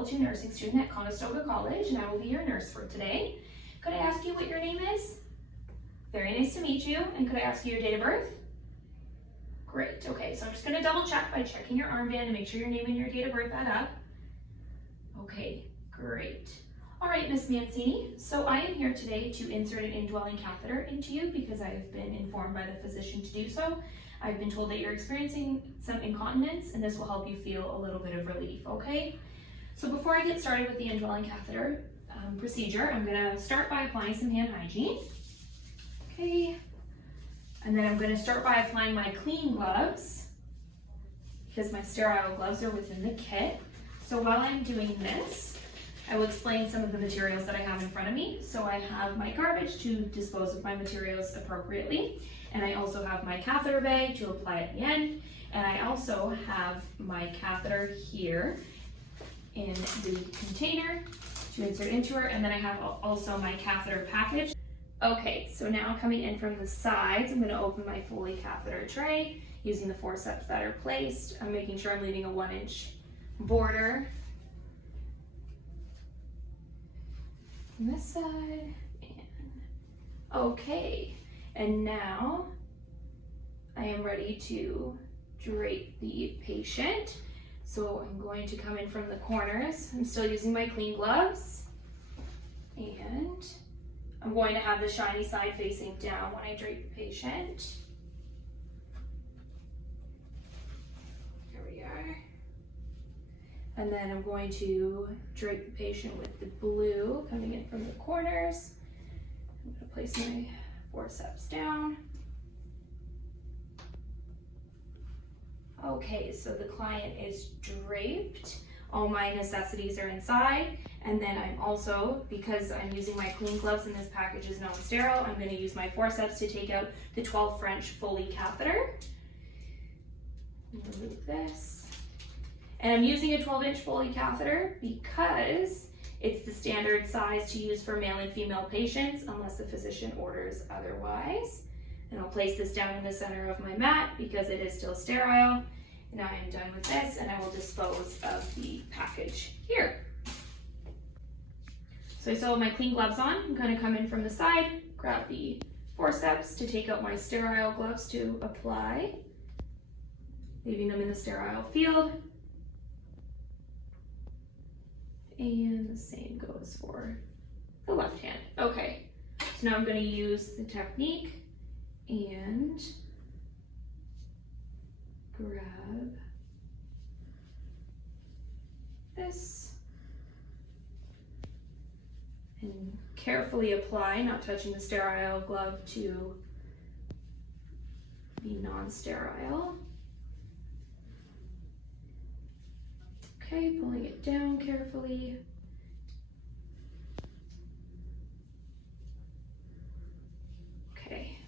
level 2 nursing student at Conestoga College, and I will be your nurse for today. Could I ask you what your name is? Very nice to meet you. And could I ask you your date of birth? Great. Okay, so I'm just going to double check by checking your armband to make sure your name and your date of birth add up. Okay, great. All right, Miss Mancini, so I am here today to insert an indwelling catheter into you because I've been informed by the physician to do so. I've been told that you're experiencing some incontinence, and this will help you feel a little bit of relief, okay? So before I get started with the indwelling catheter procedure, I'm gonna start by applying some hand hygiene. Okay, and then I'm gonna start by applying my clean gloves because my sterile gloves are within the kit. So while I'm doing this, I will explain some of the materials that I have in front of me. So I have my garbage to dispose of my materials appropriately, and I also have my catheter bag to apply at the end, and I also have my catheter here in the container to insert into her, and then I have also my catheter package. Okay, so now coming in from the sides, I'm going to open my Foley catheter tray using the forceps that are placed. I'm making sure I'm leaving a 1-inch border on this side, and okay, and now I am ready to drape the patient. So I'm going to come in from the corners. I'm still using my clean gloves, and I'm going to have the shiny side facing down when I drape the patient. Here we are. And then I'm going to drape the patient with the blue coming in from the corners. I'm going to place my forceps down. Okay, so the client is draped. All my necessities are inside. And then I'm also, because I'm using my clean gloves and this package is non-sterile, I'm going to use my forceps to take out the 12 French Foley catheter. Remove this. And I'm using a 12-inch Foley catheter because it's the standard size to use for male and female patients unless the physician orders otherwise. And I'll place this down in the center of my mat because it is still sterile. And I am done with this, and I will dispose of the package here. So I still have my clean gloves on. I'm going to come in from the side, grab the forceps to take out my sterile gloves to apply, leaving them in the sterile field. And the same goes for the left hand. Okay, so now I'm going to use the technique and grab this and carefully apply, not touching the sterile glove to the non-sterile. Okay, pulling it down carefully. Okay,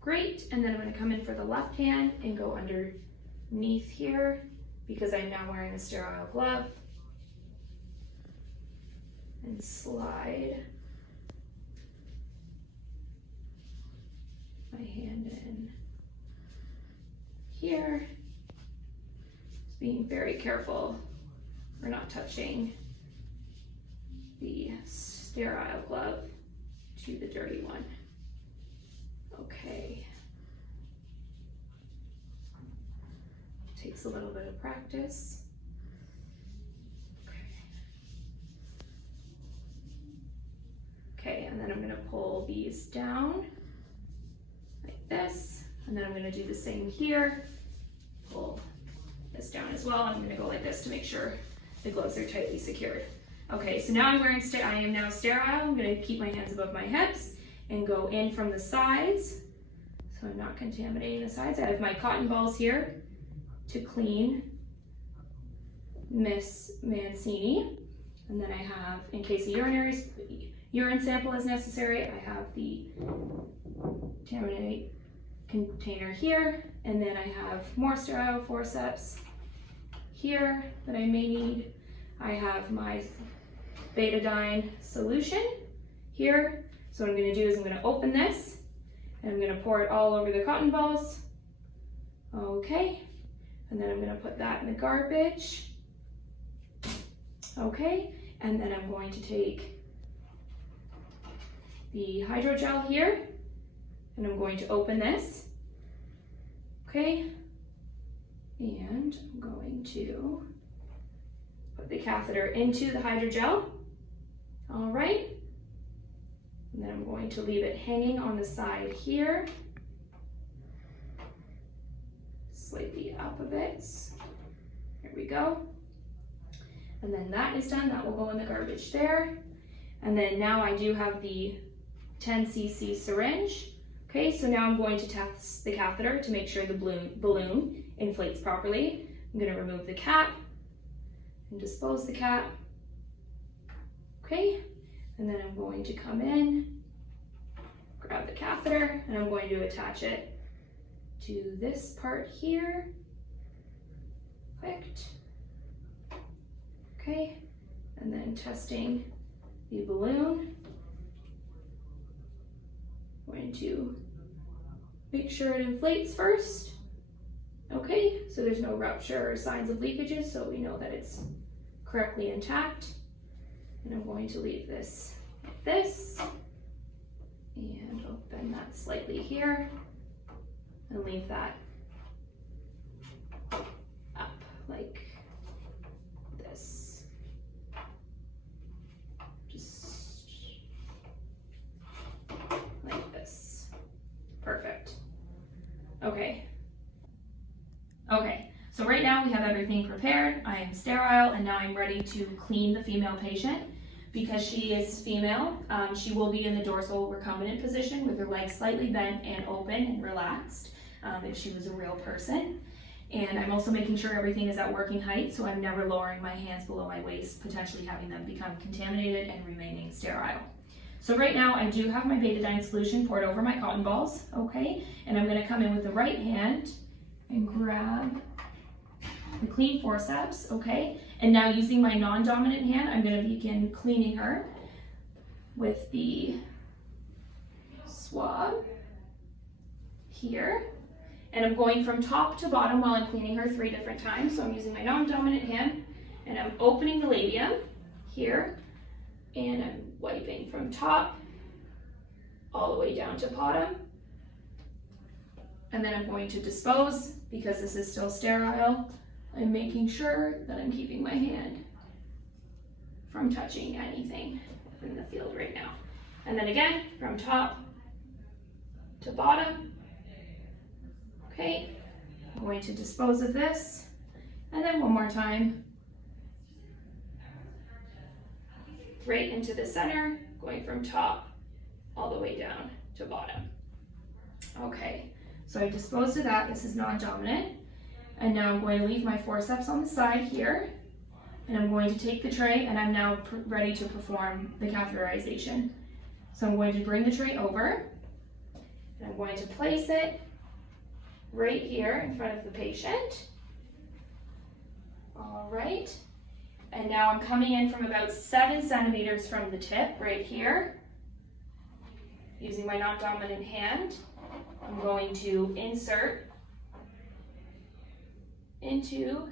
great. And then I'm going to come in for the left hand and go underneath here because I'm now wearing a sterile glove, and slide my hand in here. Being very careful we're not touching the sterile glove to the dirty one. Okay. Takes a little bit of practice. Okay, and then I'm going to pull these down like this, and then I'm going to do the same here. Pull this down as well. I'm going to go like this to make sure the gloves are tightly secured. Okay, so now I am now sterile. I'm going to keep my hands above my hips and go in from the sides, so I'm not contaminating the sides. I have my cotton balls here to clean Miss Mancini, and then I have, in case a urine sample is necessary, I have the contaminate container here, and then I have more sterile forceps here that I may need. I have my betadine solution here. So what I'm going to do is I'm going to open this and I'm going to pour it all over the cotton balls. Okay, and then I'm going to put that in the garbage. Okay, and then I'm going to take the hydrogel here, and I'm going to open this. Okay, and I'm going to put the catheter into the hydrogel. All right, and then I'm going to leave it hanging on the side here, slightly up a bit. There we go. And then that is done. That will go in the garbage there. And then now I do have the 10 cc syringe. Okay, so now I'm going to test the catheter to make sure the balloon inflates properly. I'm going to remove the cap and dispose the cap. Okay, and then I'm going to come in, grab the catheter, and I'm going to attach it to this part here. Perfect. Okay, and then testing the balloon. I'm going to make sure it inflates first. Okay, so there's no rupture or signs of leakages, so we know that it's correctly intact. And I'm going to leave this like this, and I'll bend that slightly here, and leave that up like this. Just like this. Perfect. Okay. Okay, so right now we have everything prepared. I am sterile, and now I'm ready to clean the female patient. Because she is female, she will be in the dorsal recumbent position with her legs slightly bent and open and relaxed if she was a real person. And I'm also making sure everything is at working height, so I'm never lowering my hands below my waist, potentially having them become contaminated and remaining sterile. So right now I do have my betadine solution poured over my cotton balls, okay? And I'm gonna come in with the right hand and grab the clean forceps, okay? And now using my non-dominant hand, I'm gonna begin cleaning her with the swab here. And I'm going from top to bottom while I'm cleaning her 3 different times. So I'm using my non-dominant hand, and I'm opening the labium here, and I'm wiping from top all the way down to bottom. And then I'm going to dispose, because this is still sterile. I'm making sure that I'm keeping my hand from touching anything in the field right now. And then again, from top to bottom. Okay, I'm going to dispose of this. And then one more time. Right into the center, going from top all the way down to bottom. Okay, so I've disposed of that. This is non-dominant. And now I'm going to leave my forceps on the side here, and I'm going to take the tray, and I'm now ready to perform the catheterization. So I'm going to bring the tray over, and I'm going to place it right here in front of the patient. All right, and now I'm coming in from about 7 centimeters from the tip right here. Using my non-dominant hand, I'm going to insert into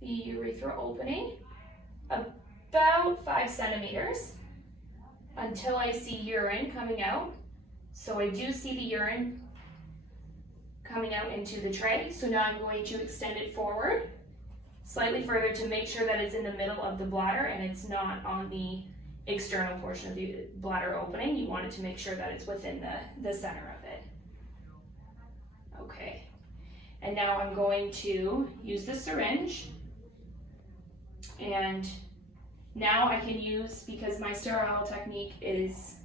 the urethra opening about 5 centimeters until I see urine coming out. So I do see the urine coming out into the tray. So now I'm going to extend it forward slightly further to make sure that it's in the middle of the bladder and it's not on the external portion of the bladder opening. You want it to make sure that it's within the center of it. Okay. And now I'm going to use the syringe, and now I can use, because my sterile technique is,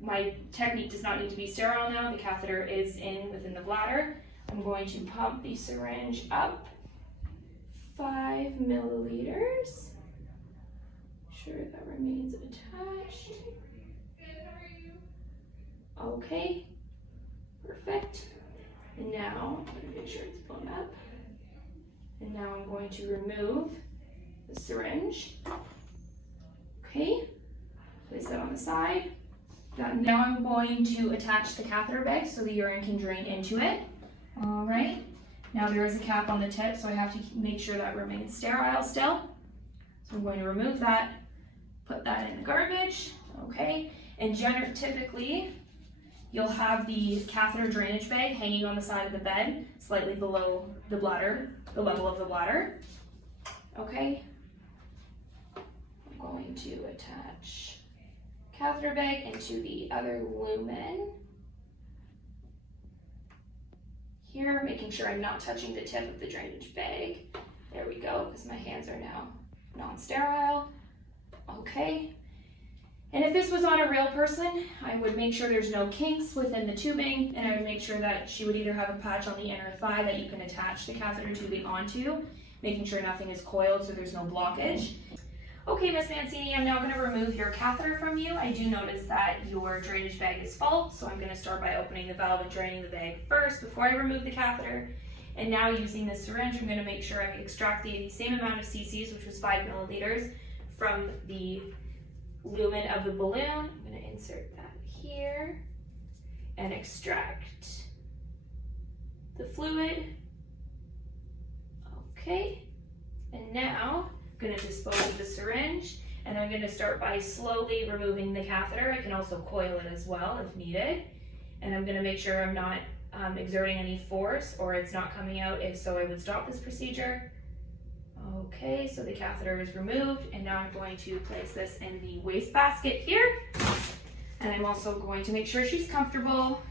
my technique does not need to be sterile now, the catheter is within the bladder. I'm going to pump the syringe up 5 milliliters. Sure that remains attached. Okay, perfect. And now, I'm going to make sure it's blown up. And now I'm going to remove the syringe. Okay, place that on the side. Now I'm going to attach the catheter bag so the urine can drain into it. All right, now there is a cap on the tip, so I have to make sure that remains sterile still. So I'm going to remove that, put that in the garbage, okay? And typically, you'll have the catheter drainage bag hanging on the side of the bed, slightly below the bladder, the level of the bladder, okay? I'm going to attach catheter bag into the other lumen. Here, making sure I'm not touching the tip of the drainage bag. There we go, because my hands are now non-sterile. Okay. And if this was on a real person, I would make sure there's no kinks within the tubing, and I would make sure that she would either have a patch on the inner thigh that you can attach the catheter tubing onto, making sure nothing is coiled so there's no blockage. Okay, Miss Mancini, I'm now going to remove your catheter from you. I do notice that your drainage bag is full, so I'm going to start by opening the valve and draining the bag first before I remove the catheter. And now using this syringe, I'm going to make sure I extract the same amount of cc's, which was 5 milliliters, from the lumen of the balloon. I'm going to insert that here and extract the fluid. Okay, and now I'm going to dispose of the syringe, and I'm going to start by slowly removing the catheter. I can also coil it as well if needed, and I'm going to make sure I'm not exerting any force or it's not coming out. If so, I would stop this procedure. Okay, so the catheter is removed, and now I'm going to place this in the wastebasket here, and I'm also going to make sure she's comfortable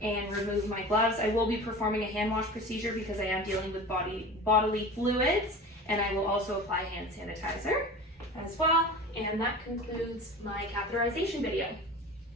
and remove my gloves. I will be performing a hand wash procedure because I am dealing with bodily fluids, and I will also apply hand sanitizer as well. And that concludes my catheterization video.